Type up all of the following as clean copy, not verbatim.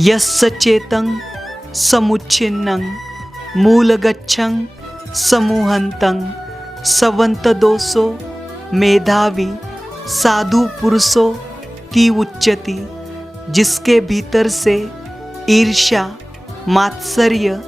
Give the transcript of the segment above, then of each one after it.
यस्य चेतं समुच्छिन्नं मूलगच्छं समूहन्तं सवन्तदोषो मेधावी साधु पुरुषो की उच्चति। जिसके भीतर से ईर्ष्या मात्सर्य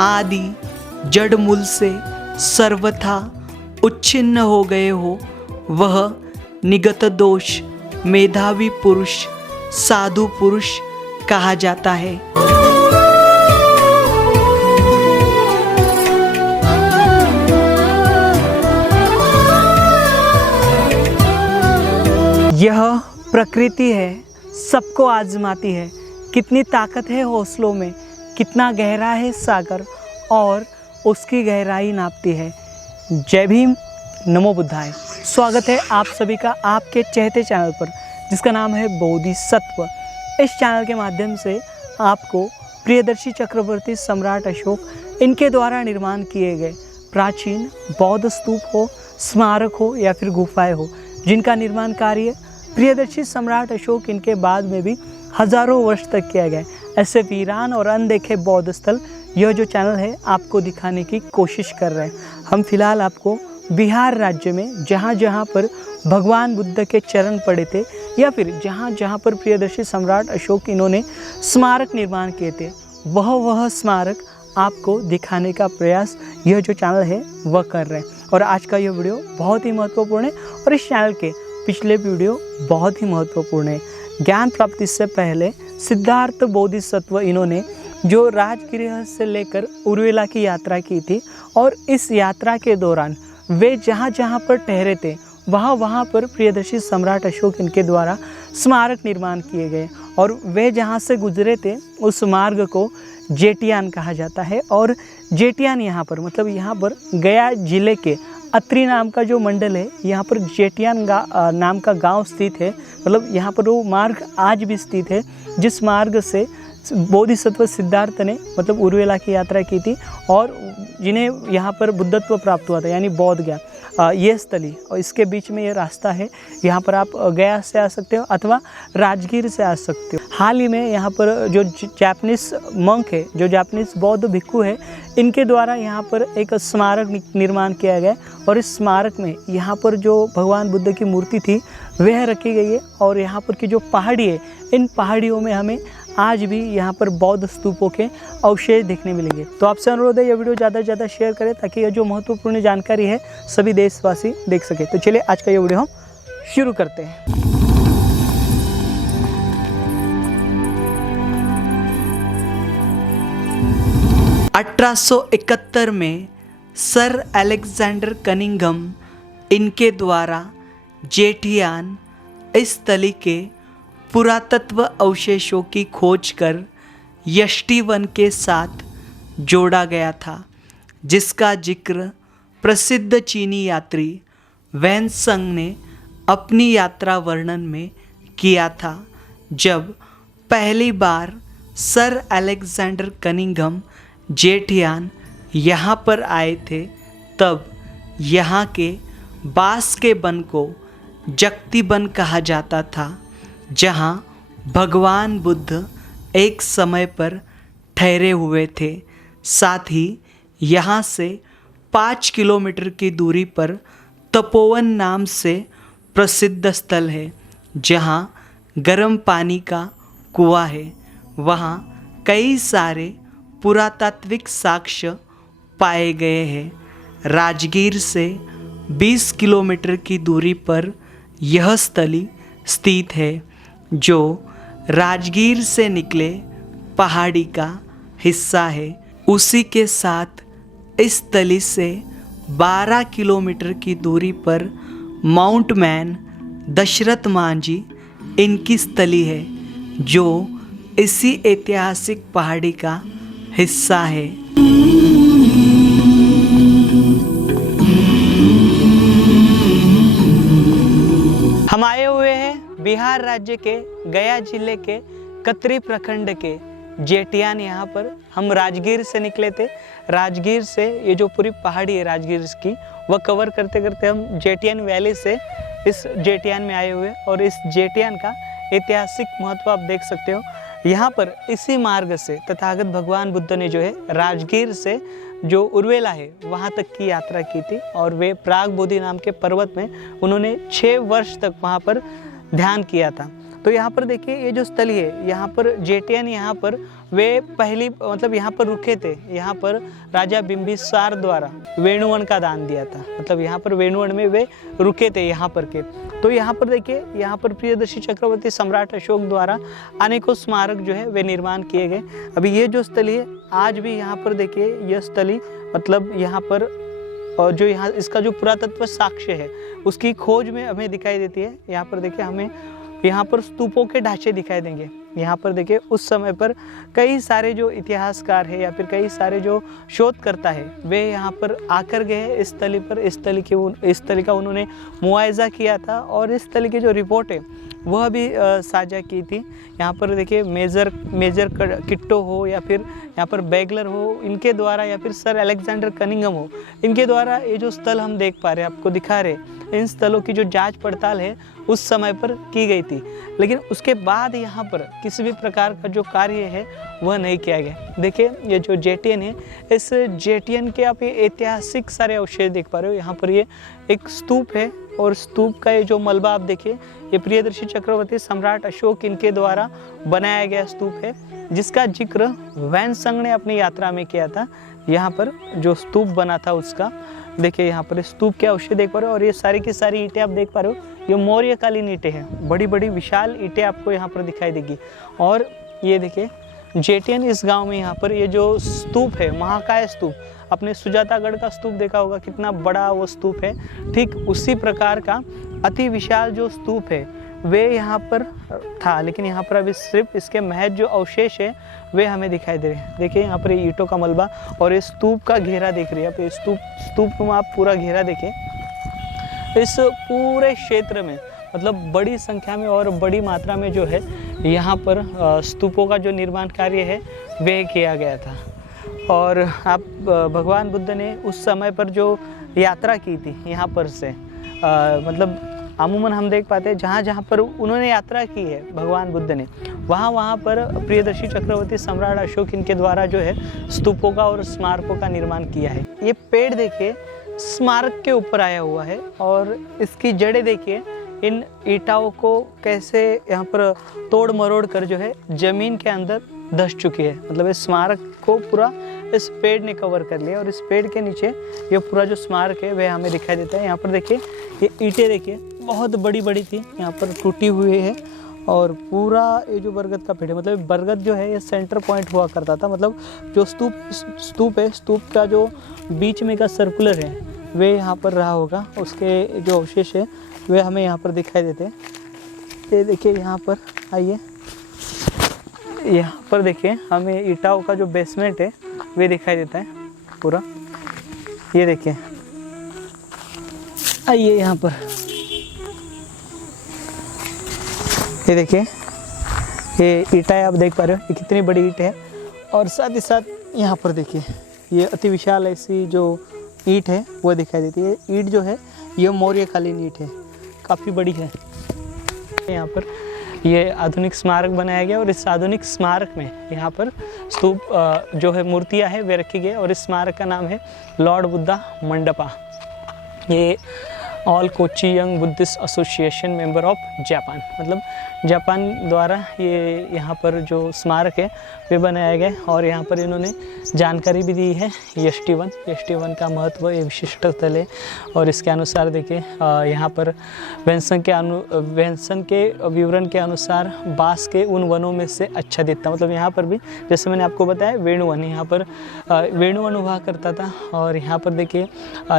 आदि जड़ मूल से सर्वथा उच्छिन्न हो गए हो, वह निगत दोष मेधावी पुरुष साधु पुरुष कहा जाता है। यह प्रकृति है, सबको आजमाती है। कितनी ताकत है हौसलों में, कितना गहरा है सागर और उसकी गहराई नापती है। जय भीम, नमो बुद्धाय। स्वागत है आप सभी का आपके चहेते चैनल पर, जिसका नाम है बोधिसत्व। इस चैनल के माध्यम से आपको प्रियदर्शी चक्रवर्ती सम्राट अशोक इनके द्वारा निर्माण किए गए प्राचीन बौद्ध स्तूप हो, स्मारक हो या फिर गुफाएं हो, जिनका निर्माण कार्य प्रियदर्शी सम्राट अशोक इनके बाद में भी हजारों वर्ष तक किया गया, ऐसे वीरान और अनदेखे बौद्ध स्थल यह जो चैनल है आपको दिखाने की कोशिश कर रहे हैं। हम फिलहाल आपको बिहार राज्य में जहाँ जहाँ पर भगवान बुद्ध के चरण पड़े थे या फिर जहाँ जहाँ पर प्रियदर्शी सम्राट अशोक इन्होंने स्मारक निर्माण किए थे, वह स्मारक आपको दिखाने का प्रयास यह जो चैनल है वह कर रहे हैं। और आज का यह वीडियो बहुत ही महत्वपूर्ण है और इस चैनल के पिछले वीडियो बहुत ही महत्वपूर्ण है। ज्ञान प्राप्ति से पहले सिद्धार्थ बोधिसत्व इन्होंने जो राजगृह से लेकर उर्वेला की यात्रा की थी और इस यात्रा के दौरान वे जहाँ जहाँ पर ठहरे थे वहाँ पर प्रियदर्शी सम्राट अशोक इनके द्वारा स्मारक निर्माण किए गए और वे जहाँ से गुजरे थे उस मार्ग को जेटियान कहा जाता है। और जेटियान यहाँ पर मतलब यहाँ पर गया जिले के अत्रि नाम का जो मंडल है, यहाँ पर जेटियान नाम का गांव स्थित है। मतलब यहाँ पर वो मार्ग आज भी स्थित है जिस मार्ग से बोधिसत्व सिद्धार्थ ने मतलब उर्वेला की यात्रा की थी और जिन्हें यहाँ पर बुद्धत्व प्राप्त हुआ था, यानी बौद्ध ज्ञान। ये स्थली और इसके बीच में ये रास्ता है। यहाँ पर आप गया से आ सकते हो अथवा राजगीर से आ सकते हो। हाल ही में यहाँ पर जो जापानीज मंक है, जो जापानीज बौद्ध भिक्खु है, इनके द्वारा यहाँ पर एक स्मारक निर्माण किया गया और इस स्मारक में यहाँ पर जो भगवान बुद्ध की मूर्ति थी वह रखी गई है। और यहाँ पर की जो पहाड़ी है, इन पहाड़ियों में हमें आज भी यहाँ पर बौद्ध स्तूपों के अवशेष देखने मिलेंगे। तो आपसे अनुरोध है यह वीडियो ज़्यादा से ज़्यादा शेयर करें ताकि यह जो महत्वपूर्ण जानकारी है सभी देशवासी देख सके। तो चलिए आज का ये वीडियो हम शुरू करते हैं। (1871) में सर अलेक्जेंडर कनिंघम इनके द्वारा जेटियान स्थली के पुरातत्व अवशेषों की खोज कर यष्टिवन के साथ जोड़ा गया था, जिसका जिक्र प्रसिद्ध चीनी यात्री वैनसंग ने अपनी यात्रा वर्णन में किया था। जब पहली बार सर अलेक्जेंडर कनिंघम जेटियान यहाँ पर आए थे, तब यहाँ के बांस के वन को जक्ति वन कहा जाता था, जहाँ भगवान बुद्ध एक समय पर ठहरे हुए थे। साथ ही यहाँ से 5 किलोमीटर की दूरी पर तपोवन नाम से प्रसिद्ध स्थल है, जहाँ गर्म पानी का कुआं है। वहाँ कई सारे पुरातात्विक साक्ष्य पाए गए हैं। राजगीर से 20 किलोमीटर की दूरी पर यह स्थली स्थित है, जो राजगीर से निकले पहाड़ी का हिस्सा है। उसी के साथ इस स्थली से 12 किलोमीटर की दूरी पर माउंट मैन दशरथ मांझी इनकी स्थली है, जो इसी ऐतिहासिक पहाड़ी का हिस्सा है। हम आए हुए हैं बिहार राज्य के गया जिले के कतरी प्रखंड के जेटियान। यहाँ पर हम राजगीर से निकले थे। राजगीर से ये जो पूरी पहाड़ी है राजगीर की, वह कवर करते करते हम जेटियान वैली से इस जेटियान में आए हुए और इस जेटियान का ऐतिहासिक महत्व आप देख सकते हो। यहाँ पर इसी मार्ग से तथागत भगवान बुद्ध ने जो है राजगीर से जो उर्वेला है वहाँ तक की यात्रा की थी, और वे प्राग बोधि नाम के पर्वत में उन्होंने 6 वर्ष तक वहाँ पर ध्यान किया था। तो यहाँ पर देखिए ये जो स्थली है, यहाँ पर जेटियन यहाँ पर वे पहली मतलब यहाँ पर रुके थे। यहाँ पर राजा बिंबिसार द्वारा वेणुवन का दान दिया था, मतलब यहाँ पर वेणुवन में वे रुके थे यहाँ पर के। तो यहाँ पर देखिए, यहाँ पर प्रियदर्शी चक्रवर्ती सम्राट अशोक द्वारा अनेकों स्मारक जो है वे निर्माण किए गए। अभी ये जो स्थली है आज भी यहाँ पर देखिए, यह स्थली मतलब यहाँ पर और जो यहाँ इसका जो पुरातत्व साक्ष्य है उसकी खोज में हमें दिखाई देती है। यहाँ पर देखिए हमें यहाँ पर स्तूपों के ढांचे दिखाई देंगे। यहाँ पर देखिए उस समय पर कई सारे जो इतिहासकार है या फिर कई सारे जो शोधकर्ता है वे यहाँ पर आकर गए इस स्थली पर। इस स्थली का उन्होंने मुआयजा किया था और इस स्थली की जो रिपोर्ट है वह भी साझा की थी। यहाँ पर देखिए मेजर किट्टो हो या फिर यहाँ पर बैगलर हो, इनके द्वारा, या फिर सर अलेक्जेंडर कनिंघम हो, इनके द्वारा ये जो स्थल हम देख पा रहे हैं, आपको दिखा रहे, इन स्थलों की जो जांच पड़ताल है उस समय पर की गई थी। लेकिन उसके बाद यहाँ पर किसी भी प्रकार का जो कार्य है वह नहीं किया गया। देखिए ये जो जेटियन है, इस जेटियन के आप ये ऐतिहासिक सारे अवशेष देख पा रहे हो। यहाँ पर ये एक स्तूप है और स्तूप का ये जो मलबा आप देखिए, ये प्रियदर्शी चक्रवर्ती सम्राट अशोक इनके द्वारा बनाया गया स्तूप है, जिसका जिक्र वैनसंग ने अपनी यात्रा में किया था। यहाँ पर जो स्तूप बना था उसका देखिए, यहाँ पर स्तूप के अवशेष देख पा रहे हो, और ये सारी की सारी ईंटें आप देख पा रहे हो, ये मौर्यकालीन ईंटें हैं। बड़ी बड़ी विशाल ईंटें आपको यहाँ पर दिखाई देगी। और ये देखिए जेटियन इस गांव में यहाँ पर ये जो स्तूप है, महाकाय स्तूप, अपने सुजातागढ़ का स्तूप देखा होगा कितना बड़ा वो स्तूप है, ठीक उसी प्रकार का अति विशाल जो स्तूप है वे यहाँ पर था। लेकिन यहाँ पर अभी सिर्फ इसके महज जो अवशेष है वे हमें दिखाई दे रहे हैं। देखिए यहाँ पर ये ईंटों का मलबा और ये स्तूप का घेरा देख रहे हैं आप। स्तूप में आप पूरा घेरा देखें, इस पूरे क्षेत्र में मतलब बड़ी संख्या में और बड़ी मात्रा में जो है यहाँ पर स्तूपों का जो निर्माण कार्य है वह किया गया था। और आप भगवान बुद्ध ने उस समय पर जो यात्रा की थी यहाँ पर से मतलब अमूमन हम देख पाते हैं जहाँ जहाँ पर उन्होंने यात्रा की है भगवान बुद्ध ने, वहाँ पर प्रियदर्शी चक्रवर्ती सम्राट अशोक इनके द्वारा जो है स्तूपों का और स्मारकों का निर्माण किया है। ये पेड़ देखिए स्मारक के ऊपर आया हुआ है और इसकी जड़ें देखिए इन ईंटों को कैसे यहाँ पर तोड़ मरोड़ कर जो है जमीन के अंदर धस चुकी है। मतलब इस स्मारक को पूरा इस पेड़ ने कवर कर लिया और इस पेड़ के नीचे ये पूरा जो स्मारक है वह हमें दिखाई देता है। यहाँ पर देखिए ये ईंटें देखिए बहुत बड़ी बड़ी थी, यहाँ पर टूटी हुई है। और पूरा ये जो बरगद का पेड़ है, मतलब बरगद जो है ये सेंटर पॉइंट हुआ करता था। मतलब जो स्तूप है, स्तूप का जो बीच में का सर्कुलर है वे यहाँ पर रहा होगा, उसके जो अवशेष है वे हमें यहाँ पर दिखाई देते हैं। ये देखिए यहाँ पर आइए, यहाँ पर देखिए हमें ईंटों का जो बेसमेंट है वे दिखाई देता है पूरा। ये देखिए, आइए यहाँ पर, ये देखिए ये ईंटें आप देख पा रहे हो, ये कितनी बड़ी ईंट है। और साथ ही साथ यहाँ पर देखिए ये अति विशाल ऐसी जो ईंट है वो दिखाई देती है। ईंट जो है ये मौर्यकालीन ईंट है, काफ़ी बड़ी है। यहाँ पर ये आधुनिक स्मारक बनाया गया और इस आधुनिक स्मारक में यहाँ पर स्तूप जो है मूर्तियाँ हैं वे रखी गई और इस स्मारक का नाम है लॉर्ड बुद्धा मंडपा। ये all Kochi young Buddhist association member of Japan, मतलब जापान द्वारा ये यहाँ पर जो स्मारक है वे बनाया गया और यहाँ पर इन्होंने जानकारी भी दी है यष्टि वन का महत्व, ये विशिष्ट स्थल है। और इसके अनुसार देखिए यहाँ पर वेंसन के विवरण के अनुसार बांस के उन वनों में से आच्छादित था। मतलब यहाँ पर भी जैसे मैंने आपको बताया वेणुवन, यहाँ पर वेणुवन हुआ करता था। और यहाँ पर देखिए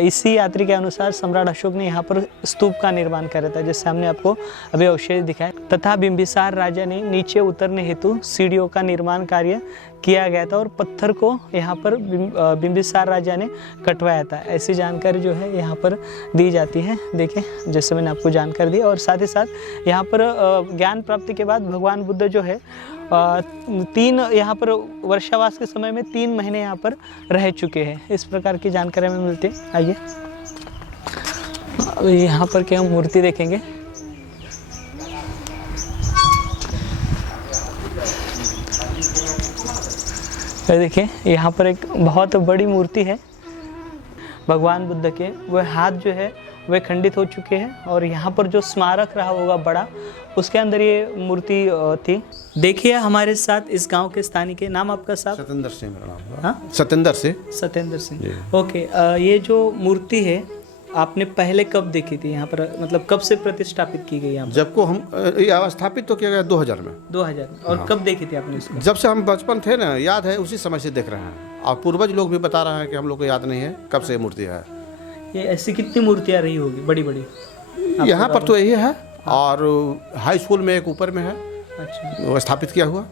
इसी यात्री के अनुसार सम्राट अशोक ने यहाँ पर स्तूप का निर्माण करा था, जैसे हमने आपको अभी अवशेष दिखाए। तथा बिंबिसार राजा ने नीचे उतरने हेतु सीढ़ियों का निर्माण कार्य किया गया था और पत्थर को यहाँ पर बिंबिसार राजा ने कटवाया था। ऐसी जानकारी जो है यहाँ पर दी जाती है। देखिए जैसे मैंने आपको जानकारी दी। और साथ ही साथ यहाँ पर ज्ञान प्राप्ति के बाद भगवान बुद्ध जो है यहाँ पर वर्षावास के समय में 3 महीने यहाँ पर रह चुके हैं। इस प्रकार की जानकारी हमें मिलती है। आइए यहाँ पर क्या हम मूर्ति देखेंगे। तो देखिए यहाँ पर एक बहुत बड़ी मूर्ति है भगवान बुद्ध के। वह हाथ जो है वह खंडित हो चुके हैं और यहाँ पर जो स्मारक रहा होगा बड़ा, उसके अंदर ये मूर्ति थी। देखिए हमारे साथ इस गांव के स्थानीय के नाम आपका साहब? सत्येंद्र सिंह मेरा नाम है। हाँ, सत्येंद्र सिंह। ओके, ये जो मूर्ति है आपने पहले कब देखी थी यहाँ पर, मतलब कब से प्रतिष्ठापित की गई यहाँ पर? जब को हम स्थापित तो किया गया 2000 में। 2000 में। और कब देखी थी आपने इसको? जब से हम बचपन थे ना, याद है, उसी समय से देख रहे हैं। और पूर्वज लोग भी बता रहे हैं कि हम लोग को याद नहीं है कब से ये मूर्ति है। ये ऐसी कितनी मूर्तियाँ रही होगी बड़ी बड़ी? यहाँ पर तो यही है, और हाई स्कूल में एक ऊपर में है। अच्छा, वो स्थापित किया हुआ।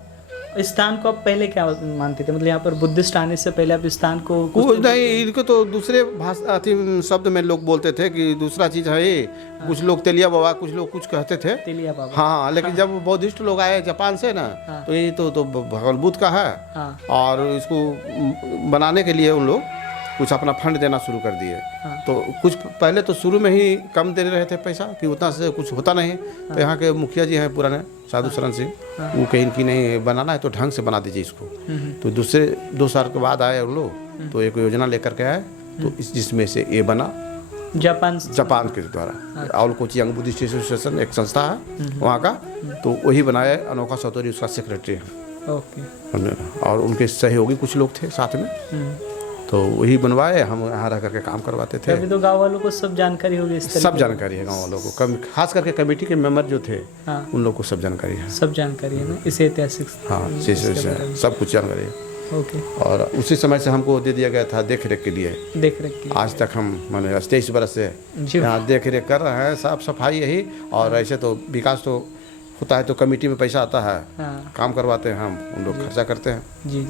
इस स्थान को आप पहले क्या मानते थे, मतलब यहाँ पर बुद्धिस्ट आने से पहले आप इस स्थान को? कुछ नहीं, इनको तो दूसरे भाषा शब्द में लोग बोलते थे कि दूसरा चीज़ है ये। कुछ लोग तेलिया बाबा, कुछ लोग कुछ कहते थे तेलिया बाबा। हाँ, लेकिन जब बौद्धिस्ट लोग आए जापान से ना, तो ये तो भगवान बुद्ध का है। और इसको बनाने के लिए उन लोग कुछ अपना फंड देना शुरू कर दिए। तो कुछ पहले तो शुरू में ही कम दे रहे थे पैसा, कि उतना से कुछ होता नहीं। तो यहाँ के मुखिया जी हैं पुराने, साधु शरण सिंह, वो कहीं की नहीं बनाना है तो ढंग से बना दीजिए इसको। तो दूसरे 2 साल के बाद आए उन लोग, तो एक योजना लेकर के आए, तो जिसमें से ये बना जापान के द्वारा। ऑल कोचिंग बुद्धिस्ट एसोसिएशन एक संस्था है वहाँ का, तो वही बनाए। अनोखा सतोरी उसका सेक्रेटरी है। और उनके सहयोगी कुछ लोग थे साथ में, तो वही बनवाए। हम यहाँ रह करके काम करवाते थे। अभी तो गांव वालों को सब जानकारी होगी इस तरह? सब जानकारी है गांव वालों को, खास करके कमेटी के मेंबर जो थे, उन लोग को सब जानकारी है। सब जानकारी है ना, इसे ऐतिहासिक? हाँ, सब कुछ जानकारी है। ओके। और उसी समय से हमको दे दिया गया था देख रेख के लिए। आज तक हम मैंने 23 बरस से यहाँ देख रेख कर रहे हैं, साफ सफाई यही। और ऐसे तो विकास तो होता है तो कमेटी में पैसा आता है, काम करवाते हैं हम, उन लोग खर्चा करते हैं। जी।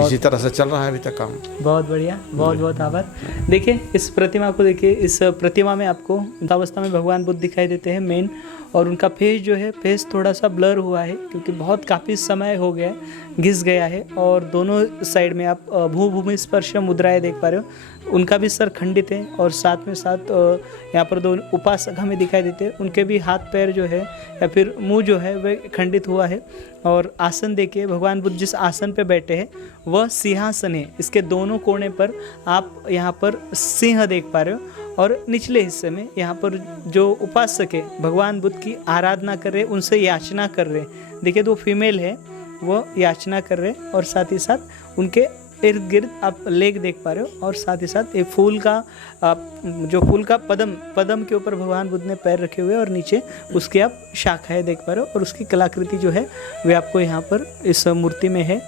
इसी तरह से चल रहा है अभी तक काम। बहुत बढ़िया, बहुत आभार। देखिए इस प्रतिमा को देखिए। इस प्रतिमा में आपको अवस्था में भगवान बुद्ध दिखाई देते हैं मेन, और उनका फेस जो है, फेस थोड़ा सा ब्लर हुआ है क्योंकि बहुत काफ़ी समय हो गया, घिस गया है। और दोनों साइड में आप भूभूमि स्पर्श मुद्राएं देख पा रहे हो, उनका भी सर खंडित है। और साथ में साथ यहाँ पर 2 उपासक हमें दिखाई देते हैं, उनके भी हाथ पैर जो है या फिर मुंह जो है वह खंडित हुआ है। और आसन देखिए, भगवान बुद्ध जिस आसन पे बैठे हैं वह सिंहासन है। इसके दोनों कोने पर आप यहाँ पर सिंह देख पा रहे हो, और निचले हिस्से में यहाँ पर जो उपासक है भगवान बुद्ध की आराधना कर रहे, उनसे याचना कर रहे। देखिए 2 फीमेल है, वो याचना कर रहे, और साथ ही साथ उनके इर्द गिर्द आप लेक देख पा रहे हो। और साथ ही साथ एक फूल का जो फूल का पदम के ऊपर भगवान बुद्ध ने पैर रखे हुए, और नीचे उसके आप शाखाएं देख पा रहे हो। और उसकी कलाकृति जो है वे आपको यहाँ पर इस मूर्ति में है,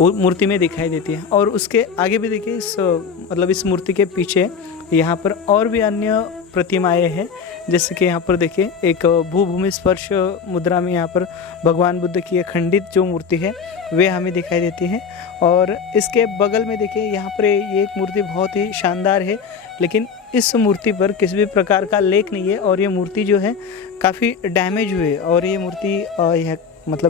मूर्ति में दिखाई देती है। और उसके आगे भी देखिए, इस मूर्ति के पीछे यहाँ पर और भी अन्य प्रतिमाएं हैं। जैसे कि यहाँ पर देखिए एक भूभूमि स्पर्श मुद्रा में यहाँ पर भगवान बुद्ध की खंडित जो मूर्ति है वे हमें दिखाई देती है। और इसके बगल में देखिए यहाँ पर ये एक मूर्ति बहुत ही शानदार है, लेकिन इस मूर्ति पर किसी भी प्रकार का लेख नहीं है। और ये मूर्ति जो है काफ़ी डैमेज हुई है। और ये मूर्ति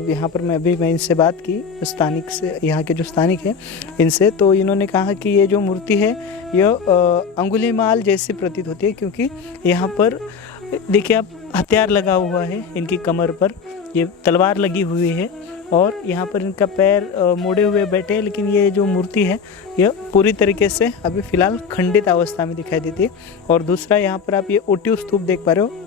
यहाँ पर मैं इनसे बात की, स्थानिक से, यहाँ के जो स्थानिक हैं इनसे, तो इन्होंने कहा कि ये जो मूर्ति है यह अंगुलीमाल जैसी प्रतीत होती है, क्योंकि यहाँ पर देखिए आप हथियार लगा हुआ है इनकी कमर पर, ये तलवार लगी हुई है, और यहाँ पर इनका पैर मोड़े हुए बैठे हैं। लेकिन ये जो मूर्ति है यह पूरी तरीके से अभी फ़िलहाल खंडित अवस्था में दिखाई देती है। और दूसरा यहाँ पर आप ये ओटिव स्तूप देख पा रहे हो,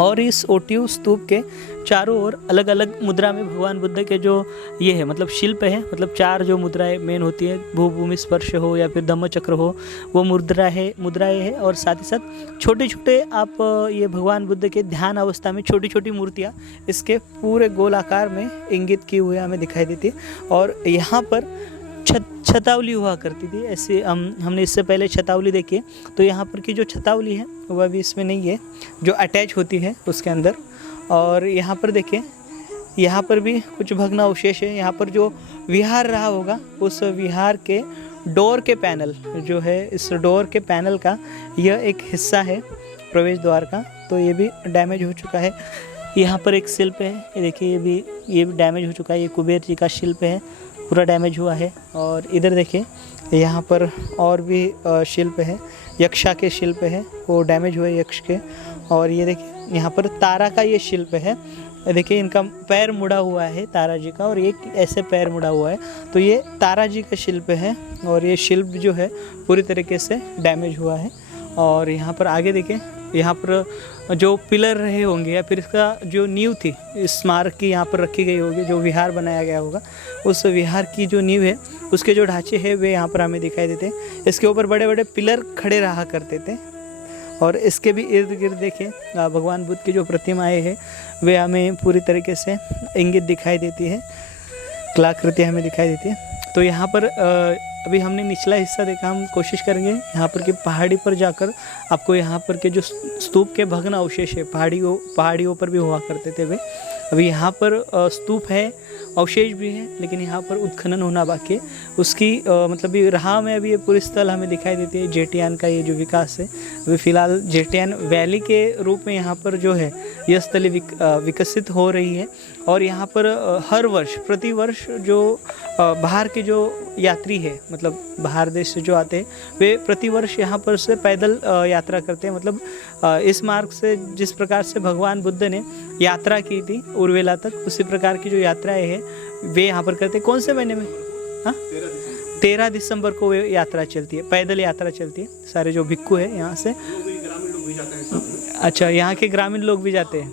और इस ओटिव स्तूप के चारों ओर अलग अलग मुद्रा में भगवान बुद्ध के जो ये है, मतलब शिल्प है, मतलब 4 जो मुद्राएं मेन होती है, भूभूमि स्पर्श हो या फिर धम्मचक्र हो, वो मुद्राएं है। और साथ ही साथ छोटे छोटे आप ये भगवान बुद्ध के ध्यान अवस्था में छोटी छोटी मूर्तियाँ इसके पूरे गोलाकार में इंगित किए हुए हमें दिखाई देती है। और यहाँ पर छतावली हुआ करती थी, ऐसे हमने इससे पहले छतावली देखी है, तो यहाँ पर की जो छतावली है वह भी इसमें नहीं है, जो अटैच होती है उसके अंदर। और यहाँ पर देखिए, यहाँ पर भी कुछ भग्नावशेष है। यहाँ पर जो विहार रहा होगा उस विहार के डोर के पैनल जो है, इस डोर के पैनल का यह एक हिस्सा है प्रवेश द्वार का, तो ये भी डैमेज हो चुका है। यहाँ पर एक शिल्प है, ये देखिए ये भी डैमेज हो चुका है। ये कुबेर जी का शिल्प है, पूरा डैमेज हुआ है। और इधर देखिए यहाँ पर और भी शिल्प है, यक्षा के शिल्प है, वो डैमेज हुए यक्ष के। और ये देखिए यहाँ पर तारा का ये शिल्प है, देखिए इनका पैर मुड़ा हुआ है तारा जी का, और एक ऐसे पैर मुड़ा हुआ है। तो ये तारा जी का शिल्प है, और ये शिल्प जो है पूरी तरीके से डैमेज हुआ है। और यहाँ पर आगे देखें, यहाँ पर जो पिलर रहे होंगे या फिर इसका जो नींव थी इस स्मारक की यहाँ पर रखी गई होगी, जो विहार बनाया गया होगा उस विहार की जो नींव है उसके जो ढांचे हैं वे यहाँ पर हमें दिखाई देते हैं। इसके ऊपर बड़े बड़े पिलर खड़े रहा करते थे, और इसके भी इर्द गिर्द देखें भगवान बुद्ध की जो प्रतिमाएँ हैं वे हमें पूरी तरीके से इंगित दिखाई देती है, कलाकृति हमें दिखाई देती है। तो यहाँ पर अभी हमने निचला हिस्सा देखा, हम कोशिश करेंगे यहाँ पर कि पहाड़ी पर जाकर आपको यहाँ पर के जो स्तूप के भग्न अवशेष है, पहाड़ियों पर भी हुआ करते थे वे, अभी यहाँ पर स्तूप है, अवशेष भी है, लेकिन यहाँ पर उत्खनन होना बाकी है। उसकी मतलब ये राह में अभी ये पूरी स्थल हमें दिखाई देती है। जेटियान का ये जो विकास है अभी फ़िलहाल जेटियान वैली के रूप में यहाँ पर जो है यह स्थली विकसित हो रही है। और यहाँ पर हर वर्ष प्रतिवर्ष जो बाहर के जो यात्री है, मतलब बाहर देश से जो आते हैं, वे प्रतिवर्ष यहाँ पर से पैदल यात्रा करते हैं। मतलब इस मार्ग से जिस प्रकार से भगवान बुद्ध ने यात्रा की थी उर्वेला तक, उसी प्रकार की जो यात्राएं हैं वे यहाँ पर करते हैं। कौन से महीने में? हाँ, 13 दिसंबर को वे यात्रा चलती है, पैदल यात्रा चलती है। सारे जो भिक्खु है यहाँ से, अच्छा यहाँ के ग्रामीण लोग भी जाते हैं,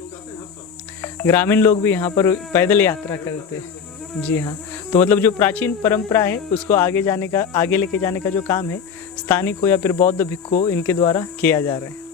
ग्रामीण लोग भी यहाँ पर पैदल यात्रा करते हैं। जी हाँ, तो मतलब जो प्राचीन परंपरा है उसको आगे लेके जाने का जो काम है स्थानिक हो या फिर बौद्ध भिक्खु हो, इनके द्वारा किया जा रहा है।